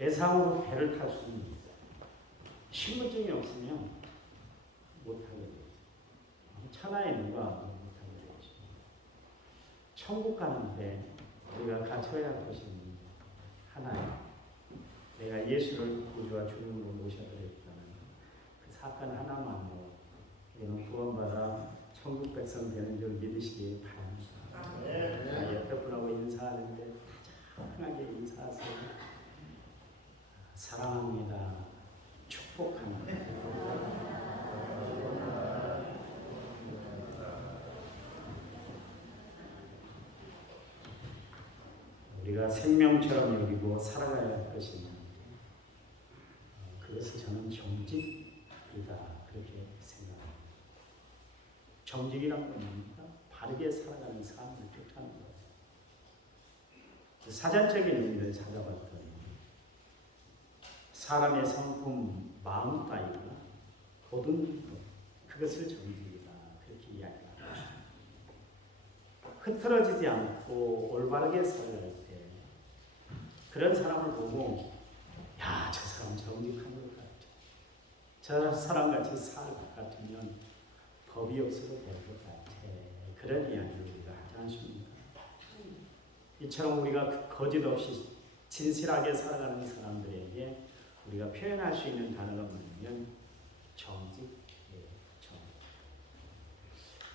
예상으로 배를 탈 수는 있어요. 신분증이 없으면 못하게 되죠. 천하의 누가 못하게 되죠. 천국 가는데 우리가 갖춰야 할 것이 하나예요. 내가 예수를 구주와 주님으로 모셔드렸다는 그 사건 하나만으로 우리는 구원받아 천국 백성 되는 줄 믿으시기 바랍니다. 옆에 분하고 인사하는데 편하게 인사하세요. 사랑합니다. 축복합니다. 우리가 생명처럼 여기고 살아가야 할 것이 있는데 그것을 저는 정직이다 그렇게 생각합니다. 정직이란 건 뭡니까? 바르게 살아가는 삶을 뜻하는 거예요. 사전적인 의미를 찾아봤더니 사람의 성품, 마음 따위가 모든 그것을 정직이다 그렇게 이야기합니다. 흐트러지지 않고 올바르게 살아갈 때 그런 사람을 보고 야, 저 사람 정직한 것 같아. 저 사람같이 살 것 같으면 법이 없어도 될 것 같아. 그런 이야기를 우리가 하지 않습니까? 이처럼 우리가 거짓 없이 진실하게 살아가는 사람들에게 우리가 표현할 수 있는 단어가 뭐냐면 정직이에요.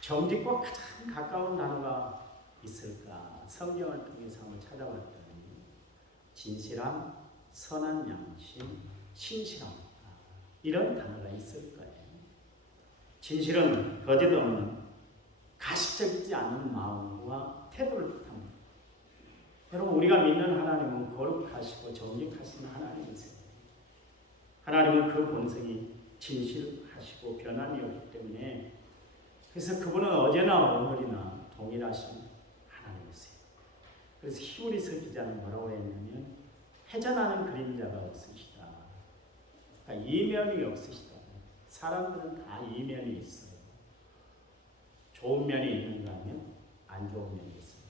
정직과 가장 가까운 단어가 있을까? 성경을 통해서 한번 찾아봤더니 진실함, 선한 양심, 신실함 이런 단어가 있을 거예요. 진실은 거짓 없는 가식적이지 않은 마음과 태도를 뜻합니다. 여러분 우리가 믿는 하나님은 거룩하시고 정직하신 하나님이세요. 하나님은 그 본성이 진실하시고 변함이 없기 때문에 그래서 그분은 어제나 오늘이나 동일하신 하나님이세요. 그래서 히브리서 기자는 뭐라고 했냐면 회전하는 그림자가 없으시다. 그러니까 이면이 없으시다. 사람들은 다 이면이 있어요. 좋은 면이 있는가 하면 안 좋은 면이 있어요.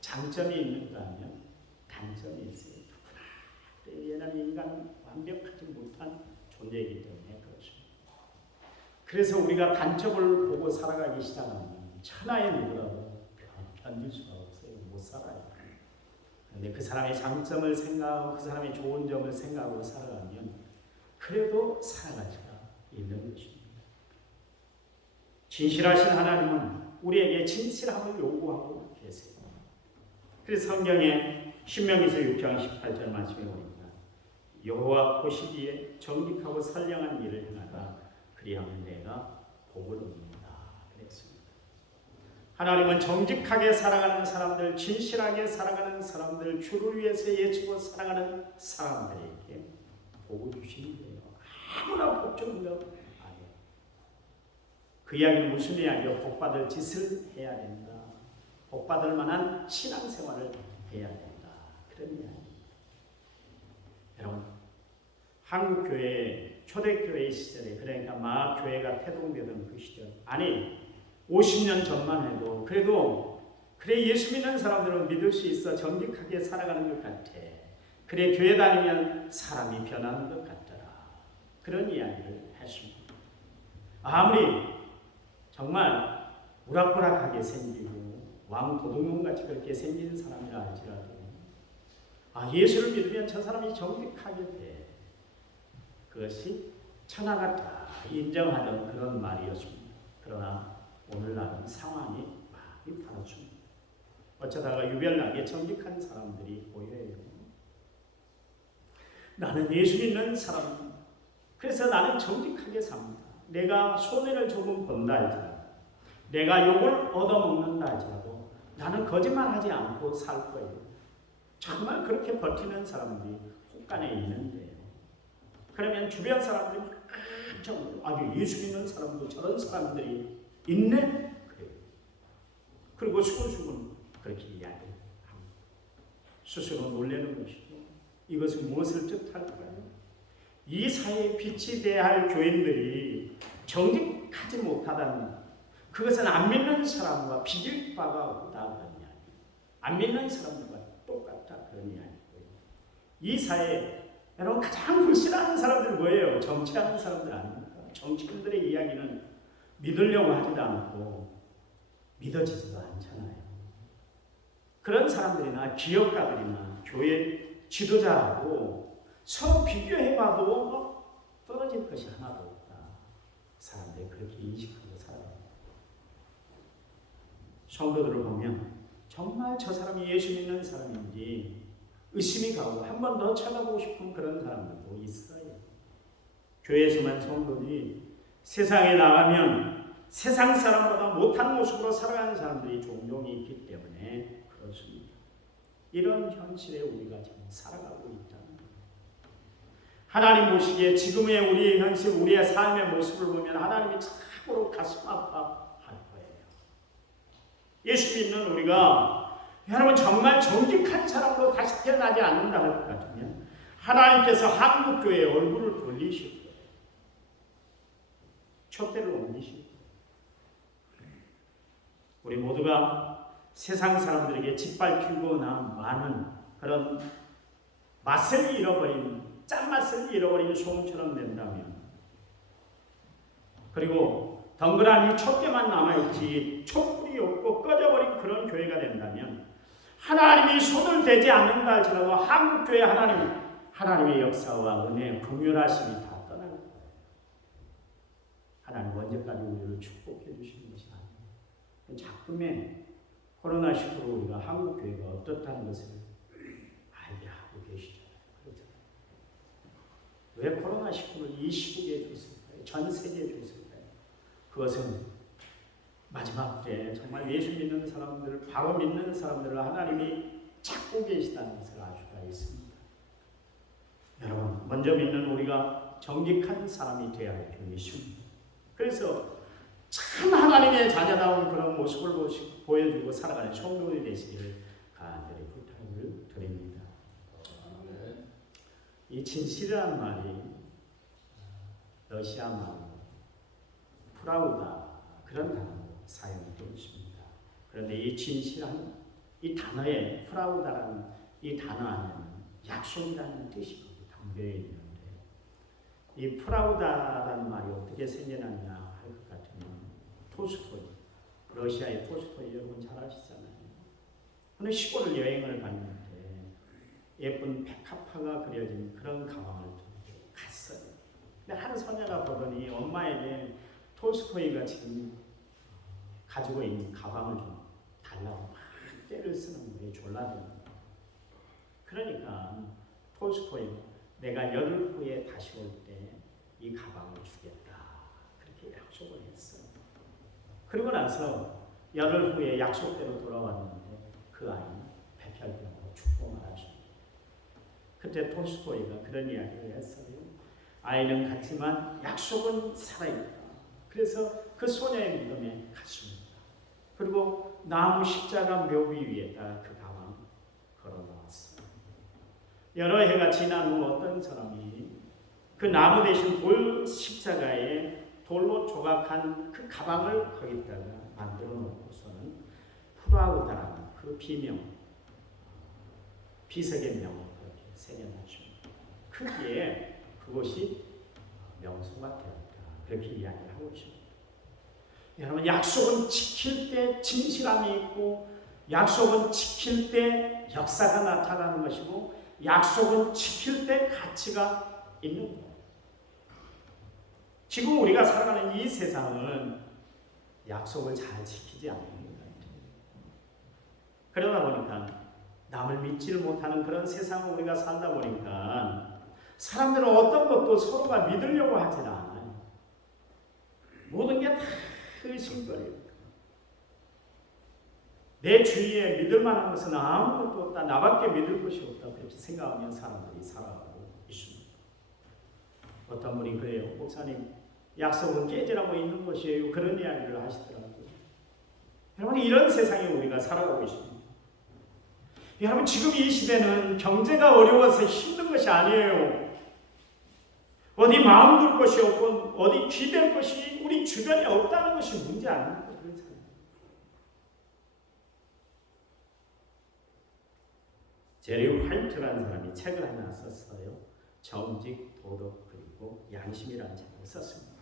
장점이 있는가 하면 단점이 있어요. 왜냐하면 인간은 완벽하지 못한 존재이기 때문에 그렇습니다. 그래서 우리가 단점을 보고 살아가기 시작하면 천하의 누구라도 견딜 수가 없어요. 못 살아요. 그런데 그 사람의 장점을 생각하고 그 사람의 좋은 점을 생각하고 살아가면 그래도 살아갈 수가 있는 것입니다. 진실하신 하나님은 우리에게 진실함을 요구하고 계세요. 그래서 성경에 신명기서 6장 18절 말씀에 보니까 여호와 보시기에 정직하고 선량한 일을 행하라 그리하면 내가 복을 얻는다 그랬습니다. 하나님은 정직하게 살아가는 사람들, 진실하게 살아가는 사람들, 주를 위해서 예치고 살아가는 사람들에게 복을 주신대요. 아무나 복 주는 것 아니에요. 그 이야기는 무슨 이야기예요? 복받을 짓을 해야 된다. 복받을 만한 신앙생활을 해야 된다. 그런 이야기입니다. 여러분, 한국교회 초대교회 시절에 그러니까 막 교회가 태동되던 그 시절 아니 50년 전만 해도 그래도 그래 예수 믿는 사람들은 믿을 수 있어 정직하게 살아가는 것 같아. 그래 교회 다니면 사람이 변하는 것 같더라. 그런 이야기를 했습니다. 아무리 정말 우락부락하게 생기고 왕 도둑놈같이 그렇게 생긴 사람이라 할지라도 예수를 믿으면 저 사람이 정직하게 돼. 그것이 천하가 다 인정하던 그런 말이었습니다. 그러나 오늘날은 상황이 많이 다르습니다. 어쩌다가 유별나게 정직한 사람들이 보여요. 나는 예수 믿는 사람입니다. 그래서 나는 정직하게 삽니다. 내가 손해를 조금 본다 할지라도 내가 욕을 얻어먹는다 할지라도 나는 거짓말하지 않고 살 거예요. 정말 그렇게 버티는 사람들이 혹간에 있는데요. 그러면 주변 사람들이 예수 믿는 사람도 저런 사람들이 있네? 그래요. 그리고 수근수근 그렇게 이야기합니다. 스스로 놀라는 것이고 이것은 무엇을 뜻할까요? 이 사회에 빛이 돼야 할 교인들이 정직하지 못하다는 그것은 안 믿는 사람과 비길 바가 없다 그런 이야기. 안 믿는 사람들과 똑같다 그런 이야기고요. 이 사회에 여러분 가장 불신하는 사람들 뭐예요? 정치하는 사람들 아닙니까? 정치인들의 이야기는 믿으려고 하지도 않고 믿어지지도 않잖아요. 그런 사람들이나 기업가들이나 교회 지도자하고 서로 비교해봐도 떨어질 것이 하나도 없다. 사람들이 그렇게 인식하고 살아요. 성도들을 보면 정말 저 사람이 예수 믿는 사람인지 의심이 가고 한 번 더 찾아보고 싶은 그런 사람들도 있어요. 교회에서만 성도들이 세상에 나가면 세상 사람보다 못한 모습으로 살아가는 사람들이 종종 있기 때문에 그렇습니다. 이런 현실에 우리가 지금 살아가고 있다는 거예요. 하나님 보시기에 지금의 우리의 현실, 우리의 삶의 모습을 보면 하나님이 참으로 가슴 아파할 거예요. 예수 믿는 우리가 여러분 정말 정직한 사람으로 다시 태어나지 않는다 할 것 같으면 하나님께서 한국교회의 얼굴을 돌리실 거예요. 촛대를 옮기실 거예요. 우리 모두가 세상 사람들에게 짓밟히거나 많은 그런 맛을 잃어버린 짠맛을 잃어버린 소금처럼 된다면, 그리고 덩그러니 촛대만 남아있지 촛불이 없고 꺼져버린 그런 교회가 된다면 하나님이 손을 대지 않는다 할지라도 한국교회 하나님의 역사와 은혜, 긍휼하심이 다 떠날 거예요. 하나님 언제까지 우리를 축복해 주시는 것이 아니에요. 작품에 코로나19로 우리가 한국교회가 어떻다는 것을 알게 하고 계시잖아요. 그렇잖아요. 왜 코로나19를 이 시국에 줬을까요? 전 세계에 줬을까요? 그것은 마지막 때 정말 예수 믿는 사람들, 바로 믿는 사람들을 하나님이 찾고 계시다는 것을 알 수가 있습니다. 여러분, 먼저 믿는 우리가 정직한 사람이 되어야 할 것입니다. 그래서 참 하나님의 자녀다운 그런 모습을 보여주고 살아가는 성도들이 되시기를 간절히 부탁을 드립니다. 이 진실이라는 말이 러시아 말 프라우다 그런 단어로 사용되고 있습니다. 그런데 이 진실한 이 단어에 프라우다라는 이 단어 안에는 약속이라는 뜻이 담겨 있는데, 이 프라우다라는 말이 어떻게 생겨났냐 할 것 같으면 토스토이, 러시아의 토스토이 여러분 잘 아시잖아요. 어느 시골을 여행을 갔는데 예쁜 백합화가 그려진 그런 가방을 들고 갔어요. 근데 한 소녀가 보더니 엄마에게 톨스토이가 지금 가지고 있는 가방을 좀 달라고 막 때를 쓰는 거예요. 졸라대는 거예요. 그러니까 톨스토이가 내가 열흘 후에 다시 올 때 이 가방을 주겠다 그렇게 약속을 했어요. 그리고 나서 열흘 후에 약속대로 돌아왔는데 그 아이는 백혈병으로 죽고 말았습니다. 그때 톨스토이가 그런 이야기를 했어요. 아이는 갔지만 약속은 살아있다. 그래서 그 소녀의 믿음에 갔습니다. 그리고 나무 십자가 묘비 위에다 그 가방 걸어놓았어요. 여러 해가 지난 후 어떤 사람이 그 나무 대신 돌 십자가에 돌로 조각한 그 가방을 거기다가 만들어 놓고서는 프라우다라는 그 비석의 명을 그렇게 새겨놨습니다. 크기에 그것이 명소가 되었다. 그렇게 이야기하고 있습니다. 여러분, 약속은 지킬 때 진실함이 있고, 약속은 지킬 때 역사가 나타나는 것이고, 약속은 지킬 때 가치가 있는 거예요. 지금 우리가 살아가는 이 세상은 약속을 잘 지키지 않는 것 같아요. 그러다 보니까 남을 믿지를 못하는 그런 세상을 우리가 살다 보니까 사람들은 어떤 것도 서로가 믿으려고 하지 않아요. 모든 게 다 의심거려요. 내 주위에 믿을 만한 것은 아무것도 없다. 나밖에 믿을 것이 없다. 그렇게 생각하면 사람들이 살아가고 있습니다. 어떤 분이 그래요. 목사님, 약속은 깨지라고 있는 것이에요. 그런 이야기를 하시더라고요. 여러분, 이런 세상에 우리가 살아가고 있습니다. 여러분, 지금 이 시대는 경제가 어려워서 힘든 것이 아니에요. 어디 마음 둘 것이 없고 어디 기댈 것이 우리 주변에 없다는 것이 문제 아닙니까? 제리 화이트라는 사람이 책을 하나 썼어요. 정직, 도덕, 그리고 양심이라는 제목을 썼습니다.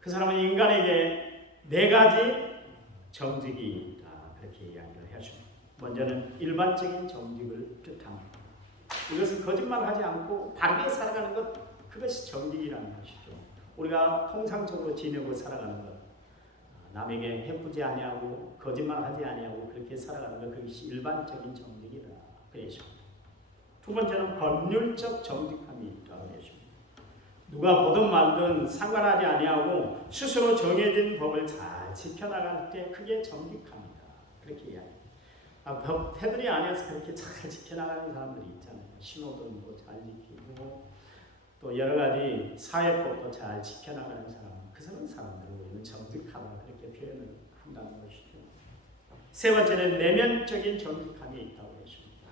그 사람은 인간에게 네 가지 정직이 있다, 그렇게 이야기를 해줍니다. 먼저는 일반적인 정직을 뜻합니다. 이것은 거짓말하지 않고 바르게 살아가는 것, 그것이 정직이라는 것이죠. 우리가 통상적으로 지내고 살아가는 것, 남에게 해프지 아니하고 거짓말하지 아니하고 그렇게 살아가는 것, 그것이 일반적인 정직이다 그랬습니다. 두 번째는 법률적 정직함이 있다고 그랬습니다. 누가 보든 말든 상관하지 아니하고 스스로 정해진 법을 잘 지켜나갈 때 그게 정직합니다. 그렇게 이야기합니다. 법 테두리 안에서 그렇게 잘 지켜나가는 사람들이 있잖아요. 신호등도 잘 지키고 또 여러 가지 사회법도 잘 지켜나가는 사람, 그런 사람들을 우리는 정직하다 그렇게 표현을 한다는 것이죠. 세 번째는 내면적인 정직함이 있다고 했습니다.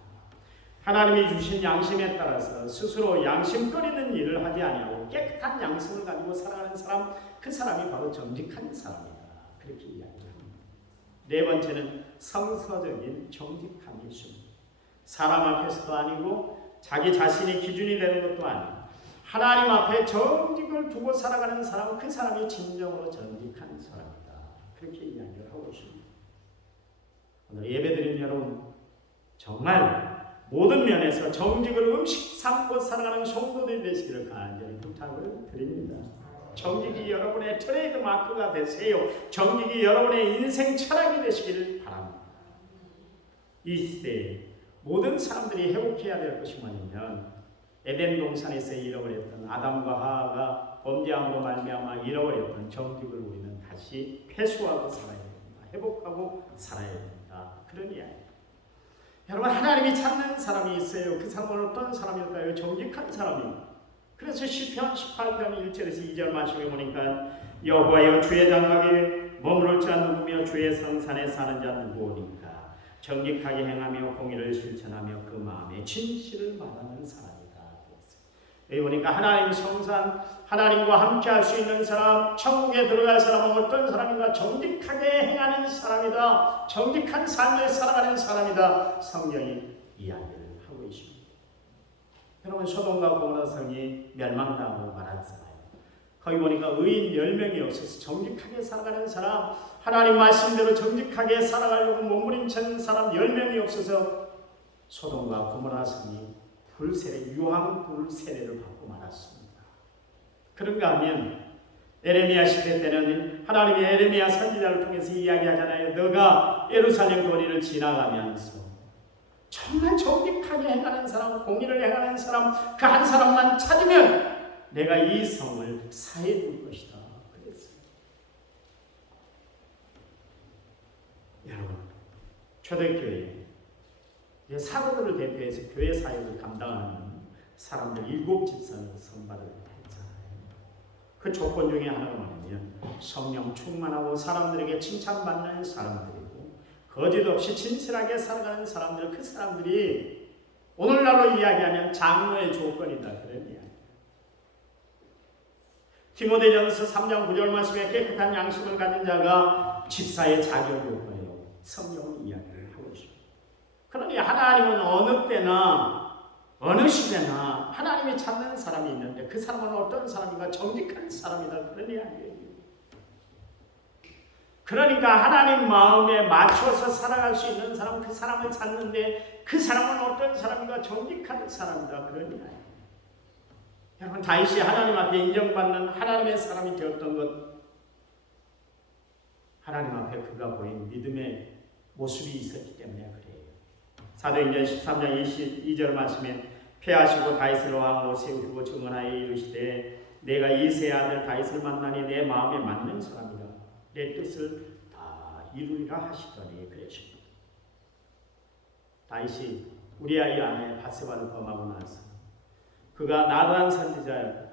하나님이 주신 양심에 따라서 스스로 양심거리는 일을 하지 아니하고 깨끗한 양심을 가지고 살아가는 사람, 그 사람이 바로 정직한 사람이다 그렇게 이야기합니다. 네 번째는 성서적인 정직함이 있습니다. 사람 앞에서도 아니고 자기 자신이 기준이 되는 것도 아니고 하나님 앞에 정직을 두고 살아가는 사람, 그 사람이 진정으로 정직한 사람이다 그렇게 이야기를 하고 있습니다. 오늘 예배드린 여러분, 정말 모든 면에서 정직을 음식 삼고 살아가는 성도들이 되시기를 간절히 부탁을 드립니다. 정직이 여러분의 트레이드 마크가 되세요. 정직이 여러분의 인생 철학이 되시기를 바랍니다. 이 시대에 모든 사람들이 회복해야 될 것이 뭐냐면, 에덴 동산에서 잃어버렸던 아담과 하와가 범죄함으로 말미암아 잃어버렸던 정직을 우리는 다시 회수하고 살아야 됩니다. 회복하고 살아야 됩니다. 그런 이야기. 여러분, 하나님이 찾는 사람이 있어요. 그 사람은 어떤 사람일까요? 정직한 사람입니다. 그래서 시편 18편 1절에서 2절 말씀에 보니까 여호와여 주의 장막에 머무를 자 누구며 주의 성산에 사는 자 누구오니까 정직하게 행하며 공의를 실천하며 그 마음에 진실을 말하는 사람이다. 여기 보니까 하나님 성산, 하나님과 함께 할 수 있는 사람, 천국에 들어갈 사람은 어떤 사람인가? 정직하게 행하는 사람이다. 정직한 삶을 살아가는 사람이다. 성경이 이야기를 하고 있습니다. 여러분, 소돔과 고모라 성이 멸망당하고 말았잖아요. 거기 보니까 의인 10명이 없어서 정직하게 살아가는 사람, 하나님 말씀대로 정직하게 살아가려고 몸부림치는 사람 10명이 없어서 소돔과 고모라 성이 유황 불세례를 받고 말았습니다. 그런가 하면 에레미야 시대 때는 하나님이 에레미야 선지자를 통해서 이야기하잖아요. 너가 예루살렘 거리를 지나가면서 정말 정직하게 행하는 사람, 공의를 행하는 사람, 그 한 사람만 찾으면 내가 이 성을 사해 줄 것이다 그랬어요. 여러분, 초대교회 사도들을 대표해서 교회 사역을 감당하는 사람들 7집사를 선발을 했잖아요. 그 조건 중에 하나가 뭐냐면 성령 충만하고 사람들에게 칭찬받는 사람들이고 거짓 없이 진실하게 살아가는 사람들, 그 사람들이 오늘날로 이야기하면 장로의 조건이다 그런 이야기. 디모데전서 3장 9절 말씀에 깨끗한 양심을 가진 자가 집사의 자격 요건이라고 성경은 이야기를 하고 있습니다. 그러니 하나님은 어느 때나 어느 시대나 하나님이 찾는 사람이 있는데 그 사람은 어떤 사람인가? 정직한 사람이다 그런 이야기예요. 그러니까 하나님 마음에 맞춰서 살아갈 수 있는 사람, 그 사람을 찾는데 그 사람은 어떤 사람인가? 정직한 사람이다 그런 이야기예요. 여러분, 다윗이 하나님 앞에 인정받는 하나님의 사람이 되었던 것, 하나님 앞에 그가 보인 믿음의 모습이 있었기 때문에 그래요. 사도행전 13장 22절 말씀에 패하시고 다윗을 왕으로 세우시고 증언하여 이르시되 내가 이새의 아들 다윗을 만나니 내 마음에 맞는 사람이라 내 뜻을 다 이루리라 하시더니 그러십니다. 다윗이 우리아의 아내 바세바를 범하고 나서 그가 나단 선지자,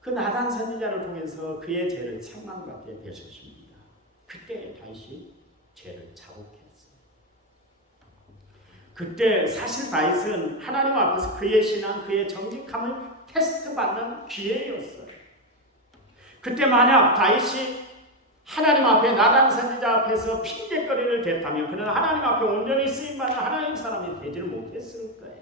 그 나단 선지자를 통해서 그의 죄를 책망받게 되셨습니다. 그때 다윗이 죄를 자복했어요. 그때 사실 다윗은 하나님 앞에서 그의 신앙, 그의 정직함을 테스트받는 기회였어요. 그때 만약 다윗이 하나님 앞에 나단 선지자 앞에서 핑계거리를 댔다면 그는 하나님 앞에 온전히 쓰임받는 하나님 사람이 되지를 못했을 거예요.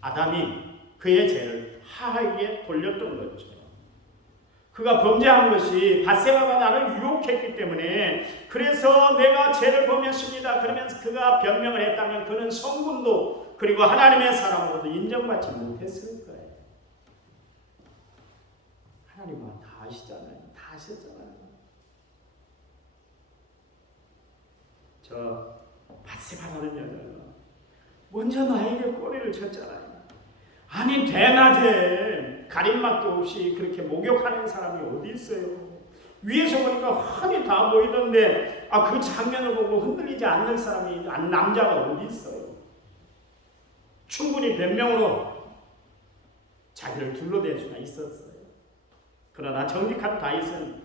아담이 그의 죄를 하하에게 돌렸던 거죠. 그가 범죄한 것이 밧세바가 나를 유혹했기 때문에, 그래서 내가 죄를 범했습니다 그러면서 그가 변명을 했다면 그는 성군도 그리고 하나님의 사람으로도 인정받지 못했을 거예요. 하나님은 다 아시잖아요. 다 아셨잖아요. 저 밧세바라는 여자가 먼저 나에게 꼬리를 쳤잖아요. 아니 대낮에 가림막도 없이 그렇게 목욕하는 사람이 어디 있어요? 위에서 보니까 훤히 다 보이던데 그 장면을 보고 흔들리지 않는 사람이, 남자가 어디 있어요? 충분히 변명으로 자기를 둘러댈 수가 있었어요. 그러나 정직한 다윗은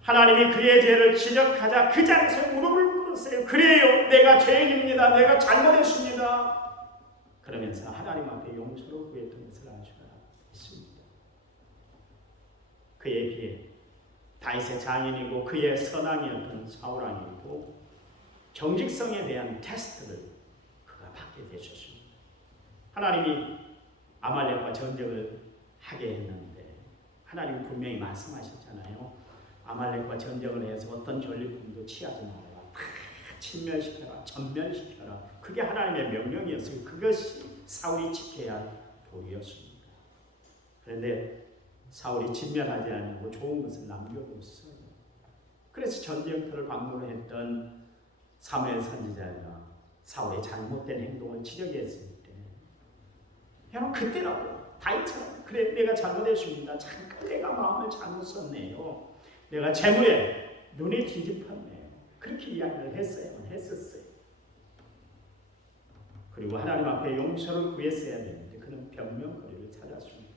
하나님이 그의 죄를 지적하자 그 자리에서 무릎을 꿇었어요. 그래요, 내가 죄인입니다. 내가 잘못했습니다. 그러면서 하나님 앞에 용서를 구했던 것을 알 수가 있습니다. 그에 비해 다윗의 장인이고 그의 선왕이었던 사울 왕이고 정직성에 대한 테스트를 그가 받게 되셨습니다. 하나님이 아말렉과 전쟁을 하게 했는데 하나님 분명히 말씀하셨잖아요. 아말렉과 전쟁을 해서 어떤 전리품도 취하지 말아라. 다 침멸시켜라. 전멸시켜라. 그게 하나님의 명령이었어요. 그것이 사울이 지켜야 할 도리였습니다. 그런데 사울이 진멸하지 않고 좋은 것을 남겨뒀어요. 그래서 전쟁터를 방문했던 사무엘 선지자가 사울의 잘못된 행동을 지적했을 때, 여러분 그때라도 다윗처럼 그래 내가 잘못했습니다. 잠깐 내가 마음을 잘못 썼네요. 내가 재물에 눈이 뒤집혔네요. 그렇게 이야기를 했었어요. 그리고 하나님 앞에 용서를 구했어야 되는데 그는 변명거리를 찾았습니다.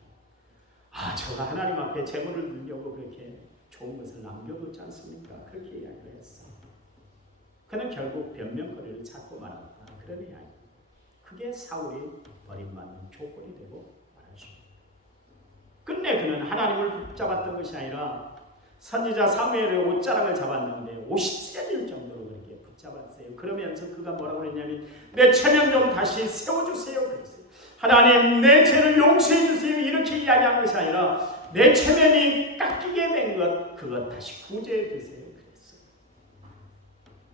저가 하나님 앞에 재물을 들려고 그렇게 좋은 것을 남겨뒀지 않습니까? 그렇게 이야기를 했어. 그는 결국 변명거리를 찾고 말았다. 그런 이야기. 그게 사울이 버림받는 조건이 되고 말았습니다. 끝내 그는 하나님을 붙잡았던 것이 아니라 선지자 사무엘의 옷자락을 잡았는데 옷이 찢어질 정도로 그렇게 붙잡았어요. 그러면서 그가 뭐라고 그랬냐면 내 체면 좀 다시 세워주세요 그랬어요. 하나님 내 죄를 용서해 주세요 이렇게 이야기한 것이 아니라 내 체면이 깎이게 된 것 그것 다시 구제해 주세요 그랬어요.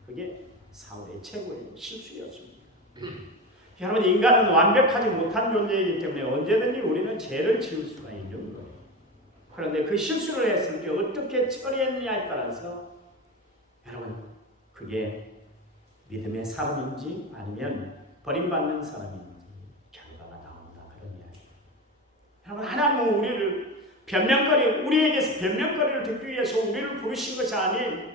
그게 사울의 최고의 실수였습니다. 여러분 인간은 완벽하지 못한 존재이기 때문에 언제든지 우리는 죄를 지을 수가 있는 거예요. 그런데 그 실수를 했을 때 어떻게 처리했느냐에 따라서 여러분 그게 믿음의 사람인지 아니면 버림받는 사람인지 결과가 나온다 그런 이야기예요. 여러분 하나님은 우리를 우리에게서 변명거리를 듣기 위해서 우리를 부르신 것이 아닌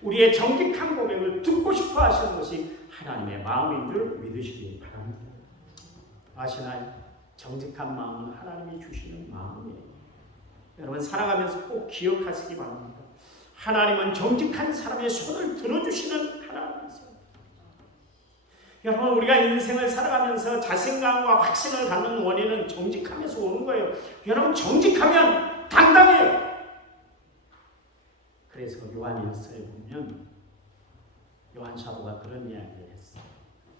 우리의 정직한 고백을 듣고 싶어 하시는 것이 하나님의 마음인 줄 믿으시기 바랍니다. 아시나요? 정직한 마음은 하나님이 주시는 마음이에요. 여러분 살아가면서 꼭 기억하시기 바랍니다. 하나님은 정직한 사람의 손을 들어주시는 하나님이세요. 여러분 우리가 인생을 살아가면서 자신감과 확신을 갖는 원인은 정직함에서 오는 거예요. 여러분 정직하면 당당해요. 그래서 요한일서에 보면 요한 사도가 그런 이야기를 했어요.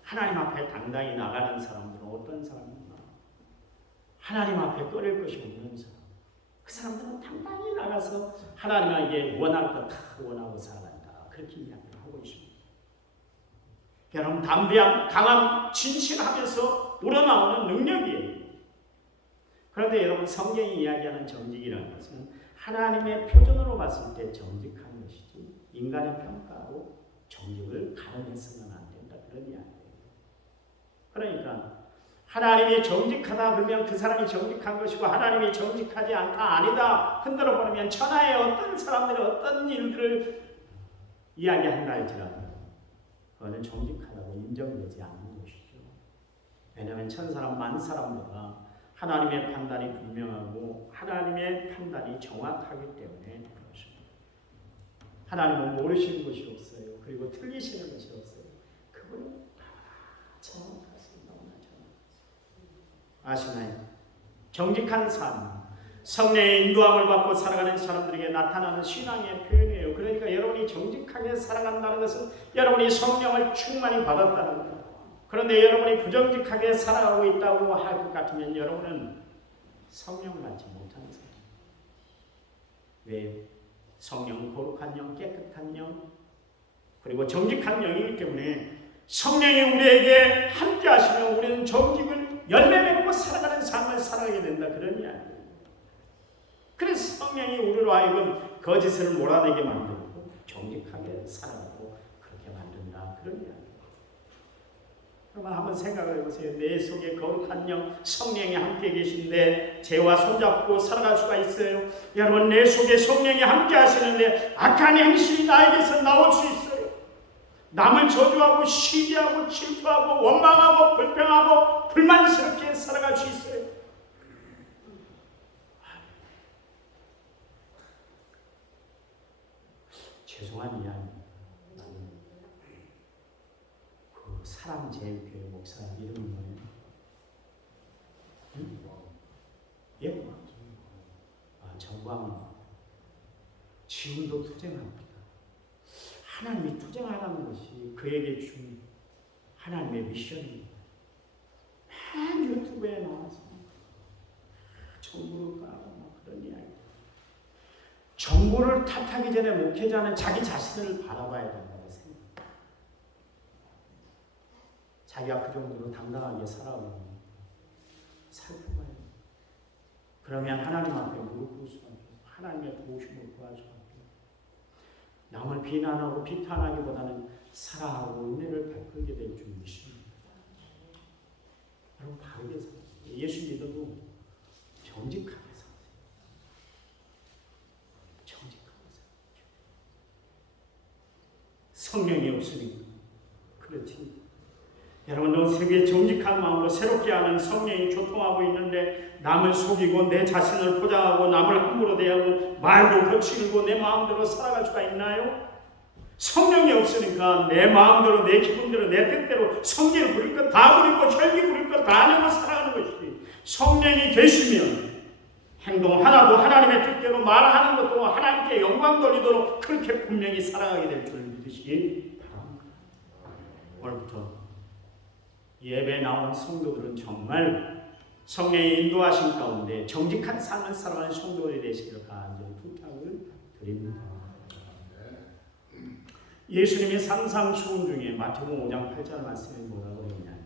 하나님 앞에 당당히 나가는 사람들은 어떤 사람인가? 하나님 앞에 꺼낼 것이 없는 사람. 그 사람들은 당당히 나가서 하나님에게 원할 것 다 원하고 살아간다. 그렇게 이야기를 하고 있습니다. 여러분 담대함, 강함, 진실하면서 우러나오는 능력이에요. 그런데 여러분 성경이 이야기하는 정직이라는 것은 하나님의 표준으로 봤을 때 정직한 것이지 인간의 평가로 정직을 가름해서는 안 된다. 그런 이야기예요. 그러니까 하나님이 정직하다 그러면 그 사람이 정직한 것이고 하나님이 정직하지 않다 아니다 흔들어 버리면 천하의 어떤 사람들이 어떤 일들을 이야기한다 할지라도 그거는 정직하다고 인정되지 않는 것이죠. 왜냐하면 천사람 만사람보다 하나님의 판단이 분명하고 하나님의 판단이 정확하기 때문에 그렇습니다. 하나님은 모르시는 것이 없어요. 그리고 틀리시는 것이 없어요. 그분은 정확하십니다. 아시나요? 정직한 삶, 성령의 인도함을 받고 살아가는 사람들에게 나타나는 신앙의 표현이에요. 그러니까 여러분이 정직하게 살아간다는 것은 여러분이 성령을 충만히 받았다는 거예요. 그런데 여러분이 부정직하게 살아가고 있다고 할 것 같으면 여러분은 성령 받지 못하는 사람. 왜? 성령은 거룩한 영, 깨끗한 영, 그리고 정직한 영이기 때문에 성령이 우리에게 함께 하시면 우리는 정직을 열매 맺고 살아가는 삶을 살아가게 된다. 그런 이야기예요. 그래서 성령이 우리로 하여금 거짓을 몰아내게 만들고 정직하게 살아가고 그렇게 만든다. 그런 이야기예요. 그러면 한번 생각을 해보세요. 내 속에 거룩한 영, 성령이 함께 계신데 죄와 손잡고 살아갈 수가 있어요. 여러분, 내 속에 성령이 함께 하시는데 악한 행실이 나에게서 나올 수 있어요. 남을 저주하고 시기하고 질투하고 원망하고 불평하고 불만스럽게 살아갈 수 있어요. 죄송한 이야기입니다. 그 사랑제일교회 목사 이름이 뭐예요? 예? 정광훈. 지금도 투쟁합니다. 하나님이 투쟁하라는 것이 그에게 준 하나님의 미션입니다. 맨 유튜브에 나와서 정부를 까고 그런 이야기. 정부를 탓하기 전에 목회자는 자기 자신을 바라봐야 된다고 생각합니다. 자기가 그 정도로 당당하게 살아가고 살펴봐야 됩니다. 그러면 하나님 앞에 무릎 꿇을 수가 있고 하나님의 도우심을 구할 수가 있고 남을 비난하고 비탄하기보다는 사랑하고 은혜를 베풀게 될 줄 믿습니다. 여러분 바르게 사세요. 예수 믿어도 정직하게 사세요. 정직하게 사세요. 성령이 없으니까 그렇지. 여러분 너 세계 정직한 마음으로 새롭게 하는 성령이 교통하고 있는데 남을 속이고 내 자신을 포장하고 남을 함부로 대하고 말도 거칠고 내 마음대로 살아갈 수가 있나요? 성령이 없으니까 내 마음대로 내 기분대로 내 뜻대로 성질 부릴 것 다 부리고 혈기 부릴 것 다 내고 살아가는 것이지. 성령이 계시면 행동 하나도 하나님의 뜻대로 말하는 것도 하나님께 영광 돌리도록 그렇게 분명히 살아가게 될 줄 믿으시기 바랍니다. 오늘부터 예배 나온 성도들은 정말 성령의 인도하신 가운데 정직한 삶을 살아가는 성도들이 되시기를 간절히 부탁을 드립니다. 예수님의 산상수훈 중에 마태복음 5장 8절 말씀에 뭐라고 그러냐면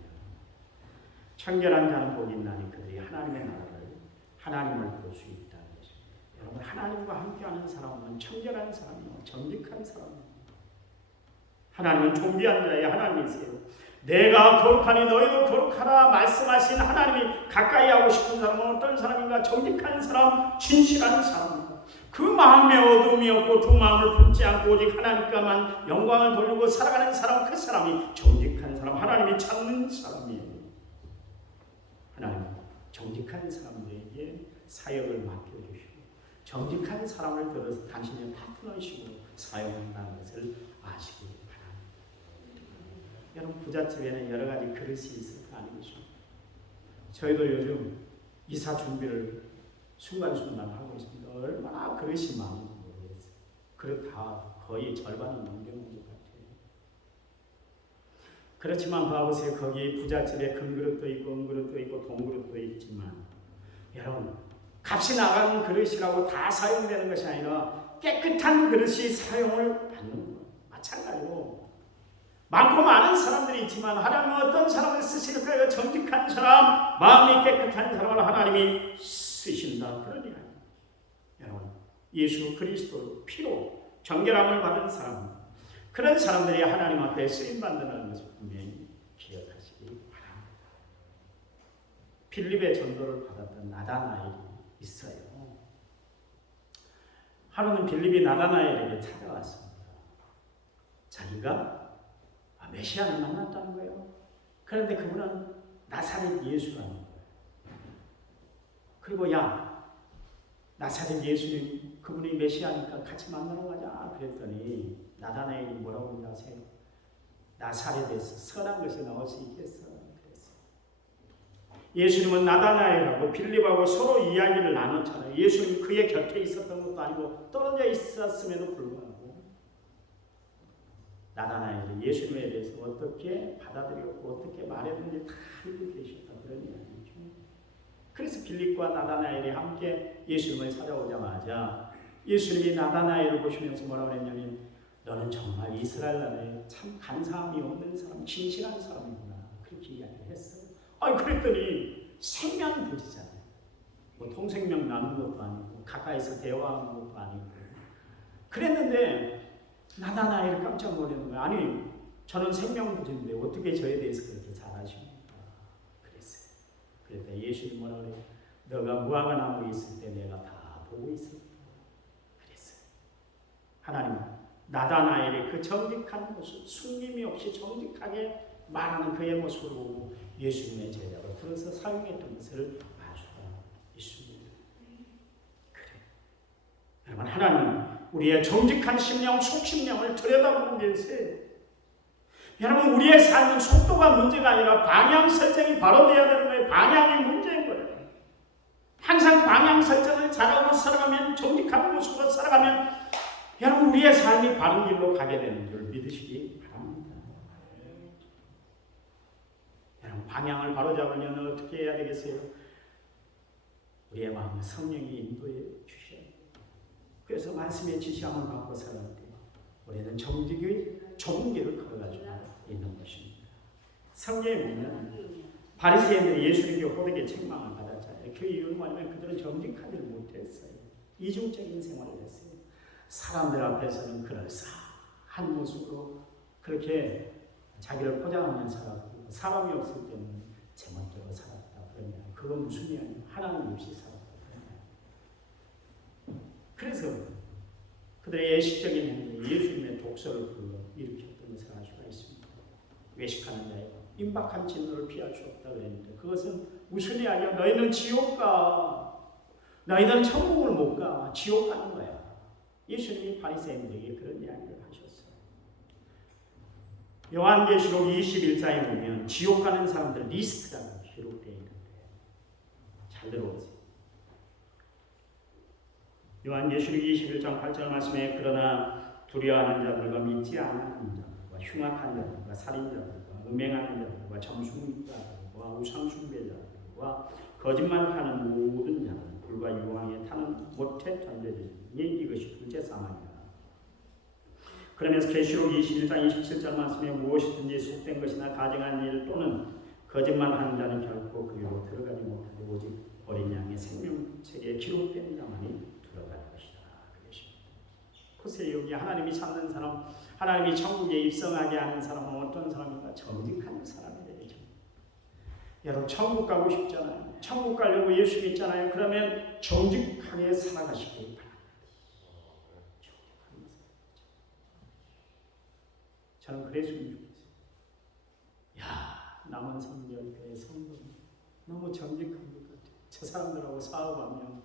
청결한 자는 복이 있나니 그들이 하나님의 나라를 하나님을 볼 수 있다는 것입니다. 여러분 하나님과 함께하는 사람은 청결한 사람이고 정직한 사람입니다. 하나님은 존귀한 자의 하나님이세요. 내가 거룩하니 너희도 거룩하라 말씀하신 하나님이 가까이 하고 싶은 사람은 어떤 사람인가? 정직한 사람, 진실한 사람입니다. 그 마음에 어둠이 없고 두 마음을 품지 않고 오직 하나님께만 영광을 돌리고 살아가는 사람, 그 사람이 정직한 사람, 하나님이 찾는 사람이에요. 하나님 정직한 사람들에게 사역을 맡겨주시고 정직한 사람을 들어서 당신의 파트너십으로 사용한다는 것을 아시기 바랍니다. 여러분 부잣집에는 여러 가지 그릇이 있을 거 아니겠습니까? 저희도 요즘 이사 준비를 순간순간 하고 있습니다. 얼마나 그릇이 많은지 모르겠어요. 그릇 다 거의 절반은 넘겨놓은 것 같아요. 그렇지만 봐보세요. 거기 부잣집에 금그릇도 있고 은그릇도 있고 동그릇도 있지만 여러분 값이 나가는 그릇이라고 다 사용되는 것이 아니라 깨끗한 그릇이 사용을 받는 거예요. 마찬가지로 많고 많은 사람들이 있지만 하나님은 어떤 사람을 쓰실까요? 정직한 사람, 마음이 깨끗한 사람을 하나님이 쓰신다. 그런 이야기. 여러분 예수 그리스도 피로 정결함을 받은 사람, 그런 사람들이 하나님 앞에 쓰임받는다는 것을 분명히 기억하시기 바랍니다. 빌립의 전도를 받았던 나다나엘이 있어요. 하루는 빌립이 나다나엘에게 찾아왔습니다. 자기가 메시아를 만났다는 거예요. 그런데 그분은 나사렛 예수라는 거예요. 그리고 야 나사렛 예수님 그분이 메시아니까 같이 만나러 가자 그랬더니 나다나엘이 뭐라고 하세요? 나사렛에서 선한 것이 나올 수 있겠어? 그랬어요. 예수님은 나다나엘하고 빌립하고 서로 이야기를 나눴잖아요. 예수님이 그의 곁에 있었던 것도 아니고 떨어져 있었음에도 불구하고 나다나엘이 예수님에 대해서 어떻게 받아들였고 어떻게 말했는지 다 알고 계셨다 그런 이야기죠. 그래서 빌립과 나다나엘이 함께 예수님을 찾아오자마자 예수님이 나다나엘을 보시면서 뭐라고 했냐면 너는 정말 이스라엘 나라에 참 간사함이 없는 사람, 진실한 사람이구나 그렇게 이야기를 했어요. 그랬더니 생명부지잖아요. 뭐 통생명 나눈 것도 아니고 가까이서 대화하는 것도 아니고 그랬는데 나다나엘이 깜짝 놀라는 거예요. 아니 저는 생명부지인데 어떻게 저에 대해서 그렇게 잘하십니까? 그랬어요. 그랬더니 예수님 뭐라고 그래요? 너가 무화과 나무에 있을 때 내가 다 보고 있었다. 그랬어요. 하나님은 나다나엘의 그 정직한 모습, 숨김이 없이 정직하게 말하는 그의 모습을 보고 예수님의 제자로 들어서 사용했던 것을 알 수가 있습니다. 그래. 여러분 하나님은 우리의 정직한 심령, 속심령을 들여다보고 계세요. 여러분 우리의 삶은 속도가 문제가 아니라 방향 설정이 바로 돼야 되는 거예요. 방향이 문제인 거예요. 항상 방향 설정을 잘하고 살아가면 정직한 모습으로 살아가면 여러분 우리의 삶이 바른 길로 가게 되는 줄 믿으시기 바랍니다. 여러분 방향을 바로잡으려면 어떻게 해야 되겠어요? 우리의 마음을 성령이 인도해 주셔야 돼요. 그래서 말씀의 지시함을 받고 살아갈 때 우리는 정직의 좁은 길을 걸어가지고 있는 것입니다. 성경에 보면 바리새인들이 예수님께 호되게 책망을 받았잖아요. 그 이유는 뭐냐면 그들은 정직하지를 못했어요. 이중적인 생활을 했어요. 사람들 앞에서는 그럴싸한 모습으로 그렇게 자기를 포장하면서 살았고 사람이 없을 때는 제멋대로 살았다. 그러냐? 그건 무슨 이야기예요? 하나님 없이 살았다. 그래서 그들의 예식적인 행동이 예수님의 독서를 불러 일으켰던 것을 알 수가 있습니다. 외식하는 자에게 임박한 진노를 피할 수 없다 그랬는데 그것은 무슨 이야기야? 너희는 지옥 가. 너희는 천국을 못 가. 지옥 가는 거야. 예수님이 바리새인들에게 그런 이야기를 하셨어요. 요한계시록 21장에 보면 지옥 가는 사람들 리스트가 기록되어 있는데 잘 들어보세요. 요한계시록 21장 8절 말씀에 그러나 두려워하는 자들과 믿지 않는 자들과 흉악한 자들과 살인자들과 음행하는 자들과 점술자들과 우상숭배자들과 거짓말하는 모든 자는 불과 유황에 타는 못해 던져지니 이것이 둘째 사망이다. 그러면서 계시록 21장 27절 말씀에 무엇이든지 속된 것이나 가증한 일 또는 거짓말하는 자는 결코 그리로 들어가지 못하되 오직 어린 양의 생명책에 기록된 자만이 들어갈 것이다. 그것입니다. 보세요. 여기 하나님이 찾는 사람, 하나님이 천국에 입성하게 하는 사람은 어떤 사람인가? 정직한 사람이 되죠. 여러분 천국 가고 싶잖아요. 천국 가려고 예수 믿잖아요. 그러면 정직하게 살아가시기 바랍니다. 저는 그랬으면 좋겠어요. 야, 남은 성결교회 성도는 너무 정직한 것 같아요. 저 사람들하고 사업하면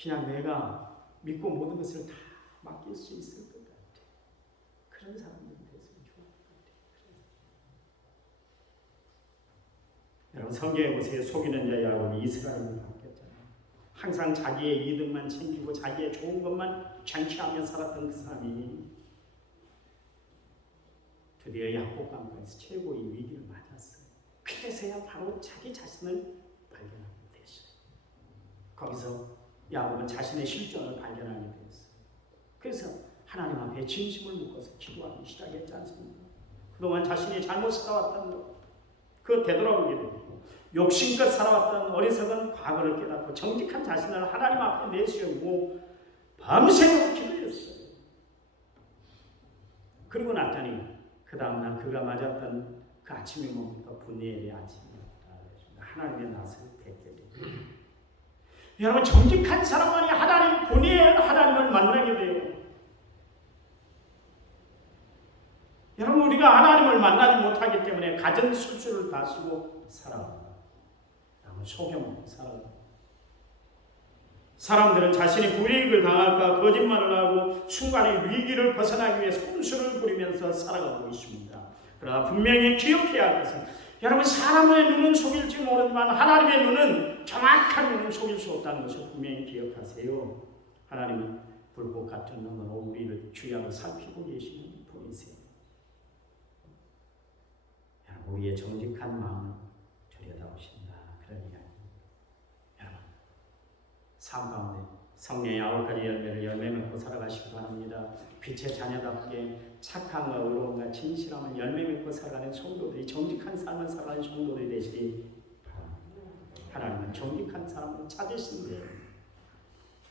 그냥 내가 믿고 모든 것을 다 맡길 수 있을 것 같아요. 그런 사람들이 됐으면 좋을 것 같아요. 여러분 성경에 보세요. 속이는 자의 아버지 이스라엘을 바뀌었잖아요. 항상 자기의 이득만 챙기고 자기의 좋은 것만 쟁취하며 살았던 그 사람이 드디어 야복강가에서 최고의 위기를 맞았어요. 그때서야 바로 자기 자신을 발견하게 됐어요. 거기서 야곱은 자신의 실존을 발견하게 됐어요. 그래서 하나님 앞에 진심을 묶어서 기도하기 시작했지 않습니까? 그동안 자신이 잘못 살아왔다는 것, 그거 되돌아보게 되고 욕심껏 살아왔던 어리석은 과거를 깨닫고 정직한 자신을 하나님 앞에 내세우고 밤새도록 기도했어요. 그리고 났더니 그 다음날 그가 맞았던 그 아침이 뭡니까? 분이엘의 아침이었다. 하나님의 낯을 뵙게 됩니다. 여러분 정직한 사람만이 하나님 분이엘 하나님을 만나게 돼요. 여러분 우리가 하나님을 만나지 못하기 때문에 가진 술수를 다 쓰고 살아갑니다. 속여먹고 살아갑니다. 사람들은 자신이 불이익을 당할까 거짓말을 하고 순간의 위기를 벗어나기 위해서 꼼수를 부리면서 살아가고 있습니다. 그러나 분명히 기억해야 할 것은 여러분 사람의 눈은 속일지 모르지만 하나님의 눈은 정확한 눈은 속일 수 없다는 것을 분명히 기억하세요. 하나님은 불꽃 같은 눈으로 우리를 주야로 살피고 계시는 분이세요. 우리의 정직한 마음을 들여다보신다. 그런 이야기. 여러분, 삶 가운데 성령의 9가지 열매를 열매 맺고 살아가시기 바랍니다. 빛의 자녀답게 착함과 의로움과 진실함을 열매 맺고 살아가는 성도들이, 정직한 삶을 살아가는 성도들이 되시기 바랍니다. 하나님은 정직한 사람을 찾으신대요.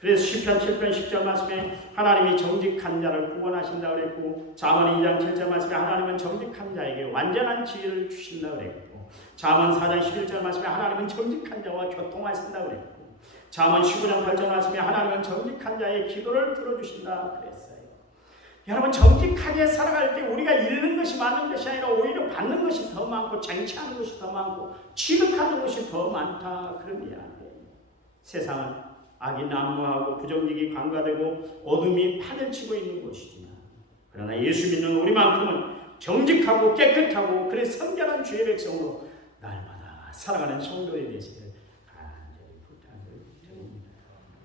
그래서 시편 7편 10절 말씀에 하나님이 정직한 자를 구원하신다고 그랬고, 잠언 2장 7절 말씀에 하나님은 정직한 자에게 완전한 지혜를 주신다고 그랬고, 잠언 4장 11절 말씀에 하나님은 정직한 자와 교통하신다고 그랬고, 잠언 19장 8절 말씀에 하나님은 정직한 자의 기도를 들어주신다 그랬어요. 여러분, 정직하게 살아갈 때 우리가 잃는 것이 많은 것이 아니라 오히려 받는 것이 더 많고, 쟁취하는 것이 더 많고, 취득하는 것이 더 많다, 그런 이야기예요. 세상은 악이 난무하고 부정직이 강화되고 어둠이 판을 치고 있는 것이지만, 그러나 예수 믿는 우리만큼은 정직하고 깨끗하고 그래 성결한 주의 백성으로 날마다 살아가는 성도의 되시기를 간절히 부탁을 드립니다.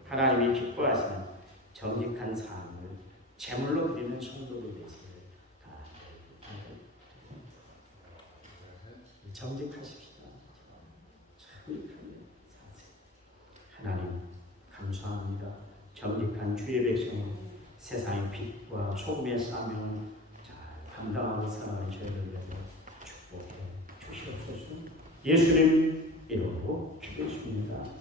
하나님이 기뻐하시는 정직한 삶을 제물로 드리는 성도들 되시기를 간절히 부탁을 드립니다. 정직하십시다. 정직하게 사세요. 하나님 감사합니다. 정직한 주의 백성은 세상의 빛과 소금의 사명을 잘 감당하고 살아가는 저희들을 축복해 주시옵소서. 예수님 이름으로 기도했습니다.